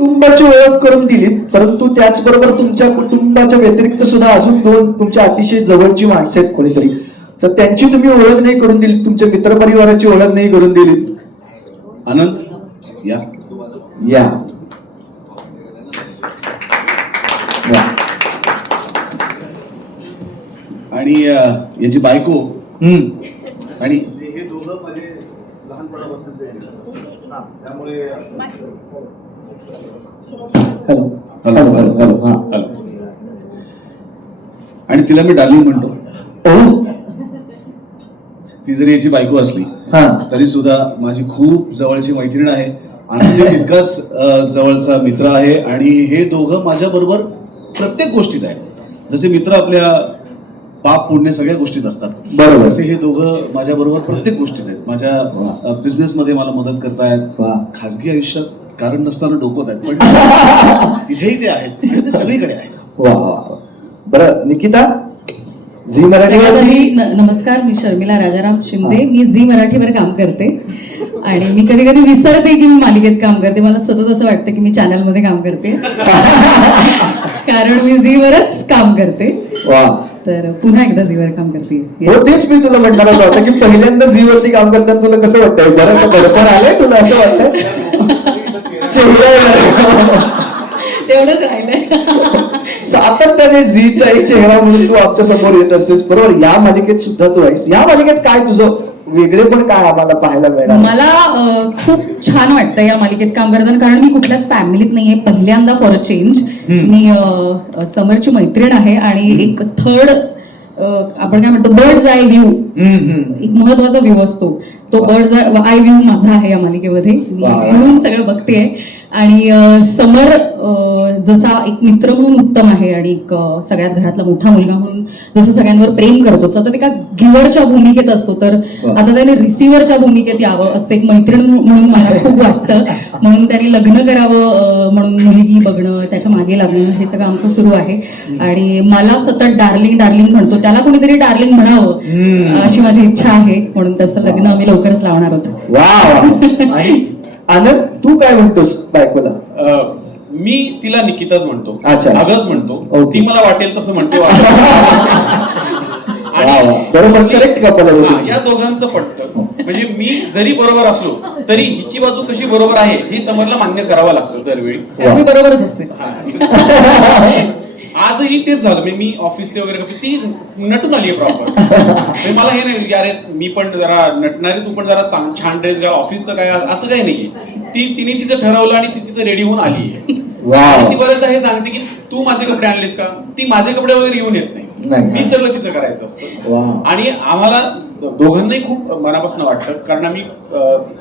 कुटुंबाची ओळख करून दिली परंतु त्याचबरोबर तुमच्या कुटुंबाच्या व्यतिरिक्त सुद्धा अजून दोन तुमच्या अतिशय जवळची माणसं आहेत कोणीतरी. तर त्यांची तुम्ही ओळख नाही करून दिली तुमच्या मित्रपरिवाराची ओळख नाही करून दिली. आनंद या. या. आणि याची बायको. हम्म. आणि हे दोघं माझे लहानपणापासूनचे त्यामुळे हॅलो. Hello hello hello. हा. हॅलो. आणि तिला मी डार्लिंग म्हणतो. ओ. ती जरी याची बायको असली हा. तरी सुद्धा माझी खूप जवळची मैत्रीण आहे. आणि तितकाच अं, जवळचा मित्र आहे. आणि हे दोघं माझ्या बरोबर प्रत्येक गोष्टीत आहे जसे मित्र आपल्या पाप पुण्य सगळ्या गोष्टीत असतात. बरोबर. तसे हे दोघं माझ्या बरोबर प्रत्येक गोष्टीत आहेत. माझ्या बिझनेस मध्ये मला मदत करतायत. वा. खाजगी आयुष्यात कारण नसताना डोकत आहेत पण तिथेही ते आहेत. आणि ते सगळीकडे आहेत. वा. बरं निकिता? झी मराठी नमस्कार मी शर्मिला राजाराम शिंदे. मी झी मराठीवर काम करते. आणि मी कधी कधी विसरते की मी मालिकेत काम करते. मला सतत असं वाटतं की मी चॅनलमध्ये काम करते. कारण मी झीवरच काम करते. वा. तर पुन्हा एकदा झीवर काम करते. हो. तेच मी तुला म्हणणार होतं की पहिल्यांदा झी वरती काम करताना तुला कसं वाटतंय? बरं आलंय तुला असं वाटतंय? चेहरा तेवढंच राहिलंय. सातत्याने झीचा एक चेहरा म्हणून तू आमच्यासमोर येत असतेस बरोबर? या मालिकेत सुद्धा तू आहेस. या मालिकेत काय तुझं वेगळे पण काय आम्हाला पाहायला मिळणार? मला खूप छान वाटतं या मालिकेत काम करताना कारण मी कुठल्याच फॅमिलीत नाहीये. पहिल्यांदा फॉर अ चेंज. मी समरची मैत्रीण आहे आणि एक थर्ड आपण काय म्हणतो बर्ड्स आय व्ह्यू. एक महत्त्वाचा व्ह्यू असतो तो बर्ड्स आय व्ह्यू माझा आहे या मालिकेमध्ये. म्हणून सगळं बघतेय आणि समर जसा एक मित्र म्हणून उत्तम आहे आणि एक सगळ्यात घरातला मोठा मुलगा म्हणून जसं सगळ्यांवर प्रेम करतो सतत एका गिव्हरच्या भूमिकेत असतो तर. आता त्याने रिसिव्हरच्या भूमिकेत यावं असं एक मैत्रीण म्हणून मला खूप वाटतं. म्हणून त्यांनी लग्न करावं म्हणून मुलगी बघणं त्याच्यामागे लागणं हे सगळं आमचं सुरू आहे. आणि मला सतत डार्लिंग डार्लिंग म्हणतो त्याला कोणीतरी डार्लिंग म्हणावं. अशी माझी इच्छा आहे. म्हणून त्याचं लग्न आम्ही लवकरच लावणार आहोत. वा तू काय म्हणतोस बायकोला? मी तिला निकिताच म्हणतो अच्छा. अगच म्हणतो. ती मला वाटेल तसं म्हणते वा वा. बरोबर करेक्ट कपल हा, या दोघांचं पटतं. म्हणजे मी जरी बरोबर असलो तरी हिची बाजू कशी बरोबर आहे ही समजला मान्य करावं लागतं दरवेळी. मी बरोबरच असते. हा. आजही तेच झालं. म्हणजे मी ऑफिसचे वगैरे ती नटून आली प्रॉपर मला हे नाही की अरे मी पण जरा नटणारी तू पण जरा छान ड्रेस घाल ऑफिसचं काय असं काही नाहीये. ती तिने तिचं ठरवलं आणि ती तिचं रेडी होऊन आली आणि ती बऱ्याचदा हे सांगते की तू माझे कपडे आणलेस का? ती माझे कपडे वगैरे घेऊन येत नाही. मी सगळं तिचं करायचं असतं. आणि आम्हाला दोघांनाही खूप मनापासून वाटतं कारण आम्ही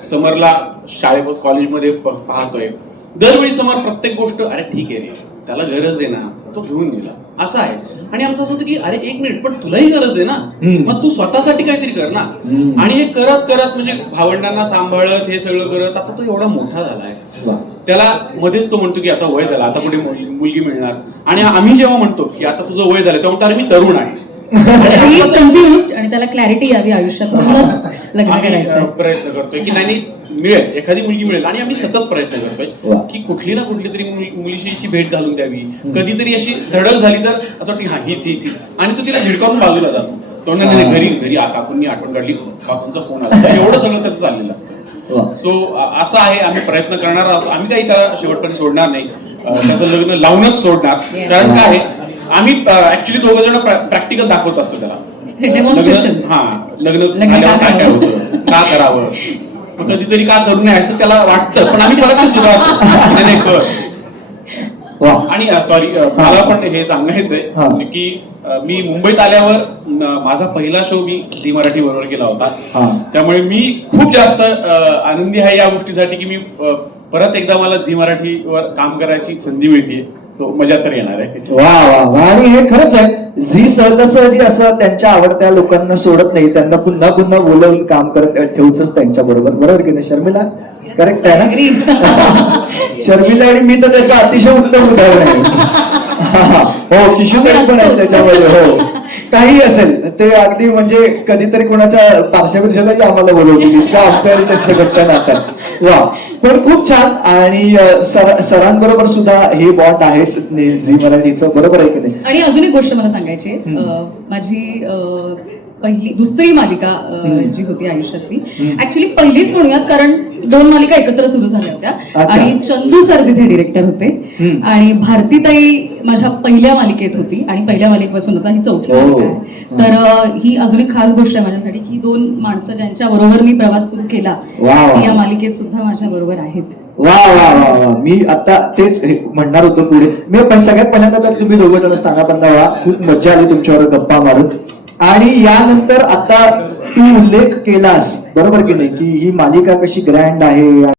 समरला शाळेत कॉलेजमध्ये पाहतोय. दरवेळी समर प्रत्येक गोष्ट अरे ठीक आहे रे त्याला गरज आहे ना तो घेऊन गेला. असं आहे. आणि आमचं असं होतं की अरे एक मिनिट पण तुलाही गरज आहे ना. मग तू स्वतःसाठी काहीतरी कर ना. आणि हे करत करत म्हणजे भावंडांना सांभाळत हे सगळं करत आता तो एवढा मोठा झालाय. त्याला मध्येच तो म्हणतो की आता वय झालं आता कुठे मुल- मुलगी मिळणार. आणि आम्ही जेव्हा म्हणतो की आता तुझं वय झालं तेव्हा म्हणतो, अरे मी तरुण आहे. कन्फ्युज आणि त्याला क्लॅरिटी यावी आयुष्यात. म्हणूनच लग्न आम्ही अ, करायचंय प्रयत्न करतोय की नाही मिळेल. एखादी मुलगी मिळेल आणि आम्ही सतत प्रयत्न वा. करतोय की कुठली ना कुठली तरी मुल- मुलीशी भेट घालून द्यावी. कधीतरी अशी धडक झाली तर असं वाटतं हा हीच हीच हीच. आणि तू तिला झिडकावून बाजूला जातो. तो म्हणणार, नाही, नाही, घरी घरी आ, काकूंनी आठवण काढली काकूंचा फोन आला. तर एवढं सगळं त्याचं चाललेलं असतं. वा. सो असं आहे. आम्ही प्रयत्न करणार आहोत. आम्ही काही त्याला शेवटपर्यंत सोडणार नाही. अ, त्याचं लग्न लावूनच सोडणार. कारण काय आहे? आम्ही ऍक्च्युली दोघ जण प्रॅक्टिकल दाखवत असतो त्याला. हा लग्न झाल्यावर का काय काय करावं? होतं? का करावं? मग कधीतरी का करू नये असं त्याला वाटतं पण आम्ही परत सुरुवात नाही नाही, कर वा. आणि सॉरी मला पण हे सांगायचंय हा. की मी मुंबईत आल्यावर माझा पहिला शो मी झी मराठी बरोबर केला होता. त्यामुळे मी खूप जास्त आनंदी आहे या गोष्टीसाठी की मी परत एकदा मला झी मराठीवर काम करायची संधी मिळते मजा तर येणार आहे. वा वा वा. आणि हे खरंच आहे. झी सहजासहजी असं त्यांच्या आवडत्या लोकांना सोडत नाही. त्यांना पुन्हा पुन्हा बोलवून काम करत ठेवूच त्यांच्या बरोबर. बरोबर की नाही शर्मिला? करेक्ट आहे ना? शर्मिला आणि मी तर त्याचं अतिशय उत्तम उदाहरण आहे. हा, किशोरताई पण आहेत त्याच्यामध्ये हो. काही असेल ते अगदी म्हणजे कधीतरी कोणाच्या पार्श्वभूषणाही आम्हाला बोलवतील इतकं आमचं आणि त्यांचं घट्ट नातं. वा पण खूप छान आणि सर सरांबरोबर सुद्धा हे बॉन्ड आहेच झी मराठीचं बरोबर आहे की नाही आणि अजून एक गोष्ट मला सांगायची माझी पहिली दुसरी मालिका. जी होती आयुष्यातली. ऍक्च्युली पहिलीच म्हणूयात कारण दोन मालिका एकत्र सुरू झाल्या होत्या. आणि चंदू सर तिथे डिरेक्टर होते. आणि भारतीताई माझ्या पहिल्या मालिकेत होती आणि पहिल्या मालिकेपासून आता ही चौथी हो. मालिका आहे. तर ही अजून एक खास गोष्ट आहे माझ्यासाठी की दोन माणसं ज्यांच्या बरोबर मी प्रवास सुरू केला. ती या मालिकेत सुद्धा माझ्या बरोबर आहेत. वा वा वा वा. मी आता तेच हे म्हणणार होतो पुढे. मी पण सगळ्यात पहिल्यांदा तर तुम्ही दोघं जण स्थानाबंद व्हा खूप मजा आली तुमच्यावर गप्पा मारून. आणि यानंतर आता तू उल्लेख केलास बरोबर की नाही की ही मालिका कशी ग्रँड आहे?